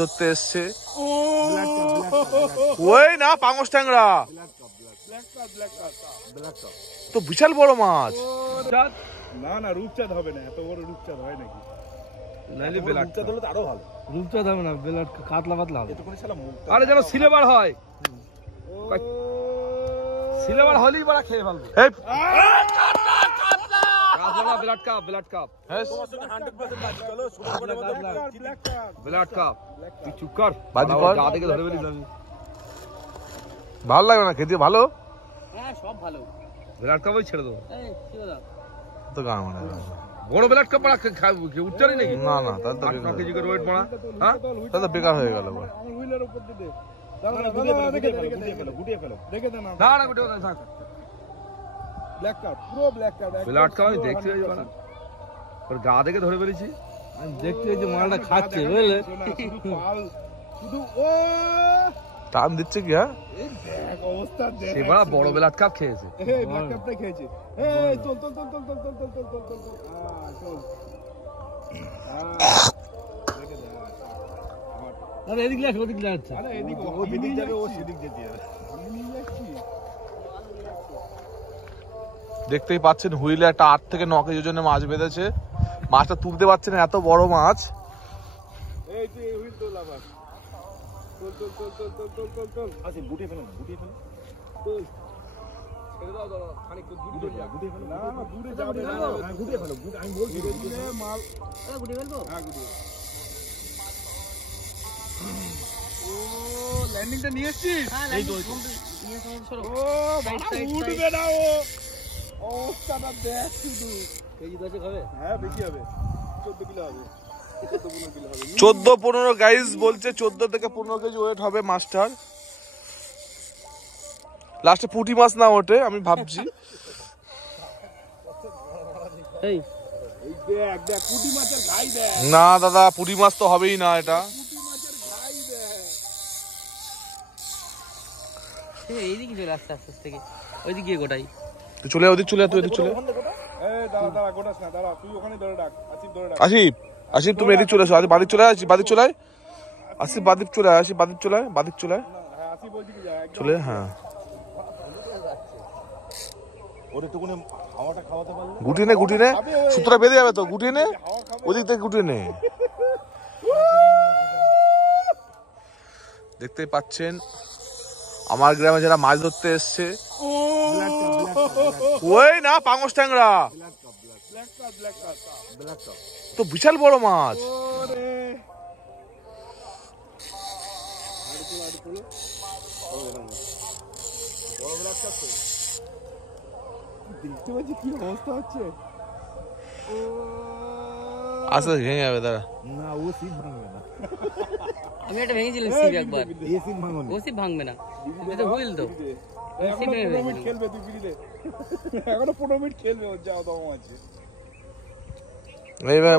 ধরতে এসছে ওই না পাঙস ট্যাংরা তো বিশাল বড় মাছ। না না রূপচাঁদ হবে না, এত বড় রূপচাঁদ হয় নাকি? নাইলে রূপচাঁদ হলে তো আরো ভালো। রূপচাঁদ হবে না, বেলাট কাতলা পাতলা হবে। আরে যেন সিলেবার হয়, সিলেবার হলেই বড় খেয়ে ফেলবো। এই কাতলা বেলাট কাপ, বেলাট কাপ, তোমার সঙ্গে 100% বাজি। চলো বেলাট কাপ। তুই চুপ কর, বাজি কর। গা থেকে ধরে ফেলিস আমি। ভালো লাগবে না খেতে? ভালো, হ্যাঁ সব ভালো। বেলাট কাপই ছেড়ে দেবো। এই কি বলো তো গান মানে বড় বেলাট কাপ পড়া উঠছারি নাকি? না না তাহলে তো 8 কেজি করে ওয়েট পড়া। হ্যাঁ তাহলে তো বেকার হয়ে গেল। আমার হুইলের উপর দে। দাঁড়া গুটিয়ে ফেলো। দেখে দে না। না না গুটিয়ে ফেলো, থাক। ব্ল্যাক কাপ, পুরো ব্ল্যাক কাপ। বেলাট কাপ আমি দেখতে যাই বানা, ওর গা থেকে ধরে ফেলেছি। আমি দেখতে যে মালটা খাচ্ছে বুঝলে, শুধু পাল, শুধু ও টান দিচ্ছে কি? হ্যাঁ এই দেখ অবস্থা দেখ। সে বড় বড় বেলাট কাপ খেয়েছে। এই ব্ল্যাক কাপটা খেয়েছে। এই চল। চল। দেখে দে। আরে এদিকে আসো, ওদিকে যাচ্ছে। আরে এদিকে ও দিক যাবে, ও সেদিক যেতে যাবে। আমি নিয়ে যাচ্ছি। দেখতেই পাচ্ছেন হুইলে একটা 8 থেকে 9 কেজি ওজনের মাছ বেঁধেছে। মাছটা তুলতে পারছেন, এত বড় মাছ। এই তুই হুইল তোল আবার। চল। আচ্ছা গুটিয়ে ফেলো। চল। ছেড়ে দাও দাদা, খানিক গুটিয়ে ফেলো। না দূরে যাবে না। হ্যাঁ গুটিয়ে ফেলো। আমি বলছি গুটিয়ে মাল। আরে গুটি ফেলবো? হ্যাঁ গুটিয়ে। ও ল্যান্ডিংটা নিয়ে এসেছিস? হ্যাঁ এই তো নিয়ে এসো, সরো। ও বাবা উঠবে না ও। অবস্থাটা দেখ শুধু। কেজি 10 হবে? হ্যাঁ বেশি হবে, 14 কিলো হবে। 14-15 কিলো হবে। 14-15 গাইস বলছে, 14 থেকে 15 কেজি ওয়েট হবে মাছটার। লাস্টে পুঁটি মাছ না ওঠে আমি ভাবছি। এই দেখ পুঁটি মাছের ঘাই দেখ। না দাদা পুঁটি মাছ তো হবেই না এটা। পুঁটি মাছের ঘাই দেখ। এইদিকে চলে আসছে আস্তে থেকে, ওইদিকে গিয়ে গোটাই। তুই চলে ওদিক চলে, তুই এদিক চলে। এই দাঁড়া গোটাস না, দাঁড়া তুই ওখানে ধরে ডাক। আসিফ ধরে ডাক। আসিফ তুমি এদিক চলে এসো। আজ বাদিক চলে আসি, বাদিক চলে আসিফ, বাদিক চলে আসি, বাদিক চলে, বাদিক চলে হ্যাঁ আসিফ বলছি কি যা একদম চলে। হ্যাঁ ওরে টুকুনে হাওয়াটা খাওয়াতে পারলে গুটিয়ে নে সূত্রটা বেঁধে যাবে তো। গুটিয়ে নে, ওদিক থেকে গুটিয়ে নে। দেখতেই পাচ্ছেন আমার গ্রামে যারা মাছ ধরতে এসছে ওই না পাঙস ট্যাংরা তো বিশাল বড় মাছ। দেখতে পাচ্ছি কি অবস্থা হচ্ছে। আস্তে ভেঙে যাবে দাঁড়া। না ও সিট ভাঙবে না। আমি একটা ভেঙেছিলাম সিপ একবার, এই সিট ভাঙবে না। ও সিপ ভাঙবে না, এটা তো হুইল তো। এখনো 15 মিনিট খেলবে তুই ফ্রিতে। এখনো 15 মিনিট খেলবে, ওর যাও দম আছে। এইবার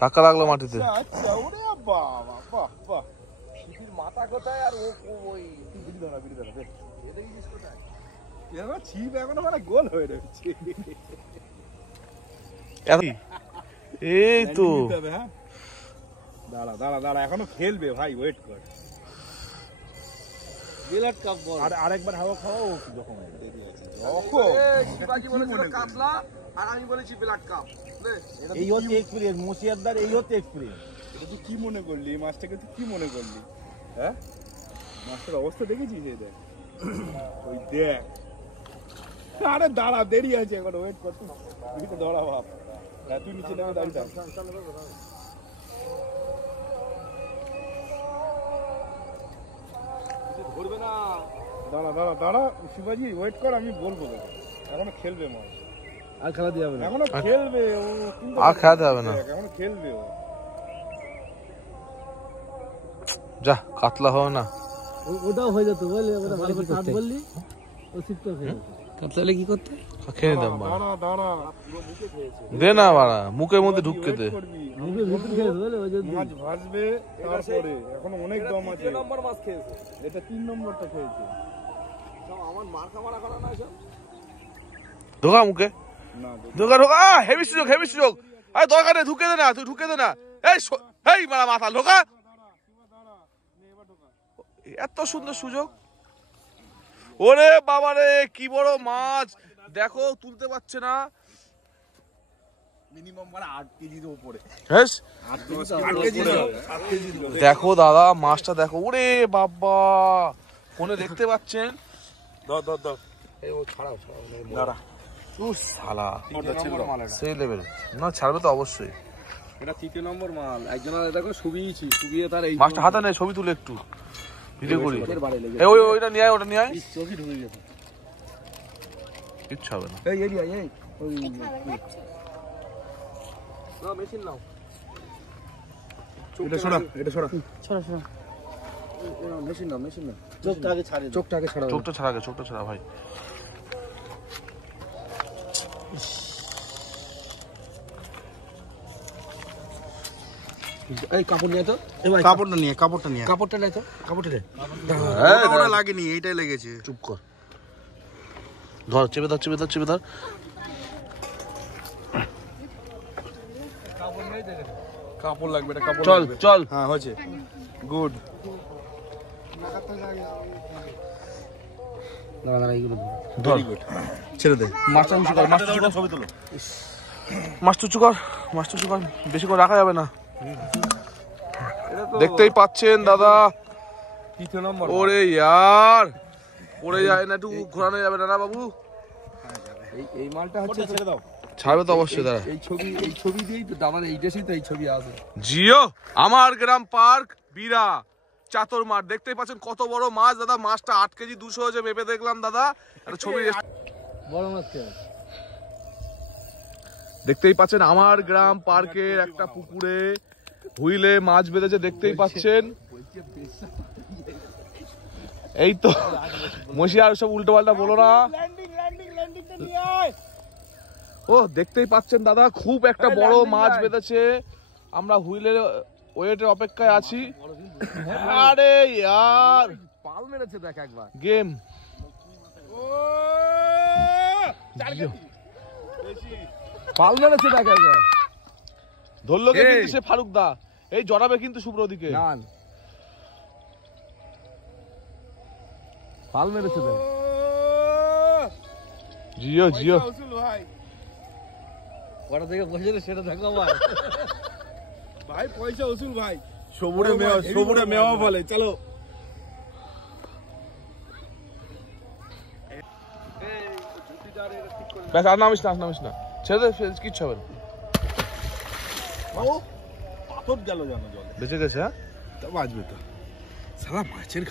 ধাক্কা লাগলো মাটিতে। আচ্ছা ওরে বাবা বাহ। সিটির মাথা কোথায় আর ও ওই বিড়ি দাঁড়া বেশ। এটা কি জিনিস কোথায়? এবার ছিপ এখনো মানে গোল হয়ে রয়েছে। এই তো হ্যাঁ দাঁড়া এখনো খেলবে ভাই, ওয়েট কর। বেলাট কাপ বল। আরেকবার হাওয়া খাওয়া ও যখন কাতলা আর আমি বলেছি বেলাট কাপ। এই হচ্ছে এক্সপেরিয়েন্স মুসিয়াদার, এই হচ্ছে এক্সপেরিয়েন্স। এটা তুই কি মনে করলি? এই মাছটাকে তুই কি মনে করলি? হ্যাঁ মাছটার অবস্থা দেখেছিস? এই দেখ, ওই দেখ। আরে দাঁড়া, দেরি আছে এখন, ওয়েট কর। তুই তো ধরা ভাব। হ্যাঁ তুই নিচে নেমে দাঁড়িয়ে ধরবে না। দাঁড়া শিবাজি, ওয়েট কর, আমি বলবো তোকে। এখনো খেলবে মাছ, আর খেলা দিয়ে হবে না। এখনো খেলবে ও। আর খেলাতে হবে না, এখনো খেলবে ও। যা কাতলা হবে না। ওটাও হয়ে যেত বলে, ওটা ভালো করে কাট বললি, ও সিপটা হয়ে যেত। কাটলে কি করতে? খেয়ে দাম দাঁড়া দে না বাড়া, মুখের মধ্যে ঢুককে দে। মুখে ভিতর খেয়েছে বলে, ওই যে মাছ ভাসবে তারপরে। এখনো অনেক দম আছে। 3 নম্বর মাছ খেয়েছে। এটা 3 নম্বরটা খেয়েছে। আমার মার্কা মারা করা না এসব। ঢোকা মুখে, না ঢোকা। হেভি সুযোগ। আরে দরকার নেই, ঢুকে দে না, তুই ঢুকে দে না। এই এই মারা মাথা লোকা, এত সুন্দর সুযোগ। ওরে বাবারে কি বড় মাছ, দেখো তুলতে পারছে না। মিনিমাম মানে 8 কেজির উপরে। হ্যাঁ 8 কেজি দেখো দাদা মাছটা দেখো, ওরে বাবা ফোনে দেখতে পাচ্ছেন। ধর এই ও ছাড়াও ছাড়াও দাঁড়া। উস শালা মাল এটা। সেই লেভেল না, ছাড়বে তো অবশ্যই। এটা 3 নম্বর মাল। একজন দেখো শুবিয়েছি, শুবিয়ে তার এই মাছটা হাতে নেই, ছবি তুলে একটু ভিডিও করি। চোখের বাড়ি লেগে এই ওইটা নিয়ে আয়, ওটা নিয়ে আয়, চোখই ঢুকে গেছে। কিচ্ছু হবে না। এই এরিয়া এই ওই না মেশিন নাও। এটা সরা, এটা সরা। মেশিন নাও, মেশিন নাও। চোখটা আগে ছাড়ে দাও। চোখটা আগে ছাড়াও। চোখটা ছাড়া গে, চোখটা ছাড়া ভাই। এই কাপড় নিয়ে তো, কাপড়টা নিয়ে কাপড়টা নিয়ে তো, কাপড়টা দে। ওটা লাগেনি, এইটাই লেগেছে। চুপ কর, ধর চেপে ধর, চেপে ধর, চেপে ধর। কাপড় লাগবে, এটা কাপড় চল লাগবে। চল, হ্যাঁ হয়েছে, গুড। দাঁড়া দাঁড়া এইগুলো ধর ছেড়ে দে। মাছটা উঁচু কর, মাছটা উঁচু কর, ছবি তুলো। মাছটা উঁচু কর, মাছটা উঁচু কর, বেশি করে রাখা যাবে না। দেখতেই পাচ্ছেন দাদা, 3 নম্বর। ওরে ইয়ার পড়ে যায় না, একটু ঘোরানো যাবে না না বাবু? এই মালটা হচ্ছে ছেড়ে দাও। ছাড়বে তো অবশ্যই দাদা। এই ছবি দিয়েই তো দাদার এই ড্রেসেই তো এই ছবি আছে। জিও আমার গ্রাম পার্ক বীরা চাতর মাঠ, দেখতেই পাচ্ছেন কত বড় মাছ দাদা। মাছটা 8 কেজি 200 হয়েছে মেপে দেখলাম দাদা, একটা ছবি বড় মাছ কে? দেখতেই পাচ্ছেন আমার গ্রাম পার্কের একটা পুকুরে হুইলে মাছ বেঁধেছে, দেখতেই পাচ্ছেন। এই তো মশি, আর সব উল্টো পাল্টা বলো না। ও দেখতেই পাচ্ছেন দাদা, খুব একটা বড় মাছ বেঁধেছে। আমরা হুইলের ওয়েটের অপেক্ষায় আছি। আরে ইয়ার পাল মেরেছে দেখ একবার। গেম পাল মেরেছে দেখ একবার। ধরলো কে কিন্তু সে ফারুক দা, এই জড়াবে কিন্তু শুভ্র দিকে। গান পাল মেরেছে দেখ। জিও জিও কটা থেকে বসে সেটা দেখো আবার। ভাই পয়সা উসুল ভাই। সবুরে মেওয়া বলে, চলো। ব্যাস আর নামিস না, আর নামিস না, ছেড়ে দে, কিচ্ছু হবে না। ও পাথর গেল জানো জলে। বেঁচে গেছে, হ্যাঁ তা বাজবে তো। সালা মাছের